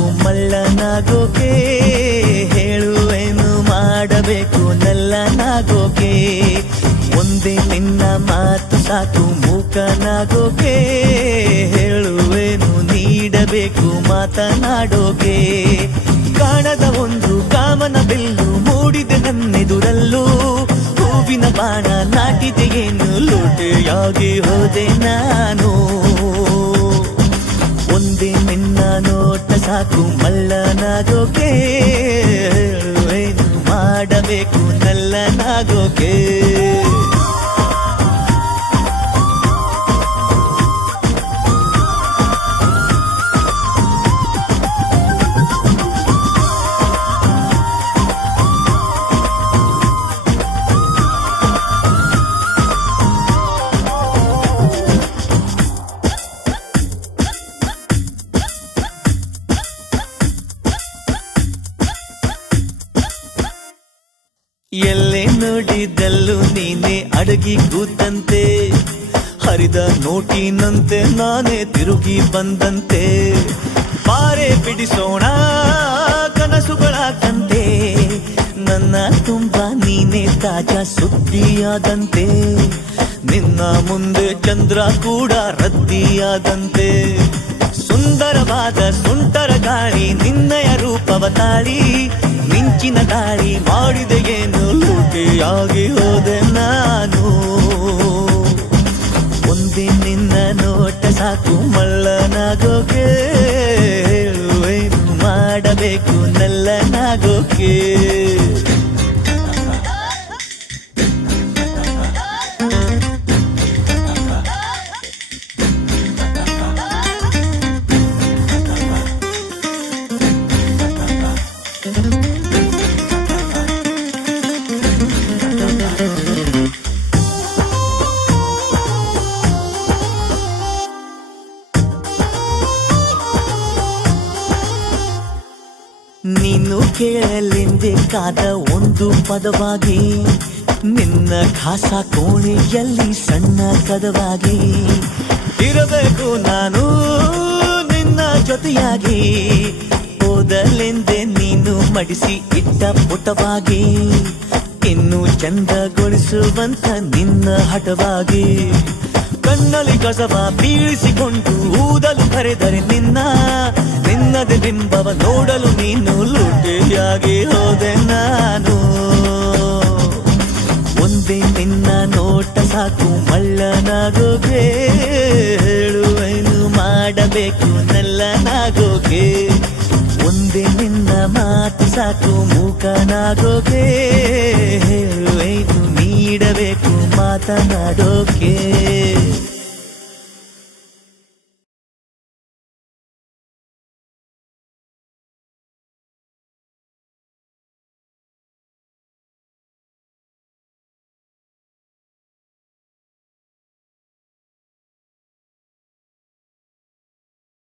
ಸಾಕು ಮಳ್ಳನಾಗೋಕೆ, ಹೇಳುವೇನು ಮಾಡಬೇಕು ನಲ್ಲನಾಗೋಕೆ. ಒಂದೇ ನಿನ್ನ ಮಾತು ಸಾಕು ಮೂಕನಾಗೋಕೆ, ಹೇಳುವೇನು ನೀಡಬೇಕು ಮಾತನಾಡೋಕೆ. ಕಾಣದ ಒಂದು ಕಾಮನ ಬಿಲ್ಲು ಮೂಡಿದೆ ನನ್ನೆದುರಲ್ಲೂ, ಹೂವಿನ ಬಾಣ ನಾಟಿದೆಯೇನು ಲೋಟೆಯಾಗಿ ಹೋದೆ ನಾನು. ಒಂದೇ ನಿನ್ನ ನೋಟ ಸಾಕು ಮಳ್ಳನಾಗೋಕೆ, ಏನು ಮಾಡಬೇಕು ನಲ್ಲನಾಗೋಕೆ. ಎಲ್ಲೇ ನೋಡಿದಲ್ಲೂ ನೀನೆ ಅಡಗಿ ಕೂತಂತೆ, ಹರಿದ ನೋಟಿನಂತೆ ನಾನೇ ತಿರುಗಿ ಬಂದಂತೆ. ಪಾರೆ ಬಿಡಿಸೋಣ ಕನಸುಗಳ ಕಂತೆ, ನನ್ನ ತುಂಬ ನೀನೆ ತಾಜಾ ಸುದ್ದಿಯಾದಂತೆ. ನಿನ್ನ ಮುಂದೆ ಚಂದ್ರ ಕೂಡ ರದ್ದಿಯಾದಂತೆ. ಸುಂದರವಾದ ಸುಂಟರ ಗಾಳಿ ನಿನ್ನಯ ರೂಪವ ತಾಳಿ, ಮಿಂಚಿನ ದಾಳಿ ಮಾಡಿದೆಯೇನು ಲೂಟಿಯಾಗಿ ಹೋದೆ ನಾನು. ಒಂದೇ ನಿನ್ನ ನೋಟ ಸಾಕು ಮಳ್ಳನಾಗೋಕೆ, ಏನು ಮಾಡಬೇಕು ನಲ್ಲನಾಗೋಕೆ. ನೀನು ಕೇಳಲೆಂದೇ ಕಾದ ಒಂದು ಪದವಾಗಿ, ನಿನ್ನ ಖಾಸ ಕೋಣೆಯಲ್ಲಿ ಸಣ್ಣ ಕದವಾಗಿ ಇರಬೇಕು ನಾನು ನಿನ್ನ ಜೊತೆಯಾಗಿ. ಓದಲೆಂದೇ ನೀನು ಮಡಿಸಿ ಇಟ್ಟ ಪುಟವಾಗಿ, ಇನ್ನು ಚಂದಗೊಳಿಸುವಂತ ನಿನ್ನ ಹಠವಾಗಿ. ಕಣ್ಣಲ್ಲಿ ಕಸವ ಬೀಳಿಸಿಕೊಂಡು ಊದಲು ಕರೆದರೆ ನಿನ್ನದೇ ಬಿಂಬವ ನೋಡಲು ನೀನು ಲೂಟಿಯಾಗಿ ಹೋದೆ ನಾನು. ಒಂದೇ ನಿನ್ನ ನೋಟ ಸಾಕು ಮಳ್ಳನಾಗೋಕೆ, ಹೇಳುವೇನು ಮಾಡಬೇಕು ನಲ್ಲನಾಗೋಕೆ. ಒಂದೇ ನಿನ್ನ ಮಾತು ಸಾಕು ಮೂಕನಾಗೋಕೆ, ಹೇಳುವೇನು ನೀಡಬೇಕು ಮಾತನಾಡೋಕೆ.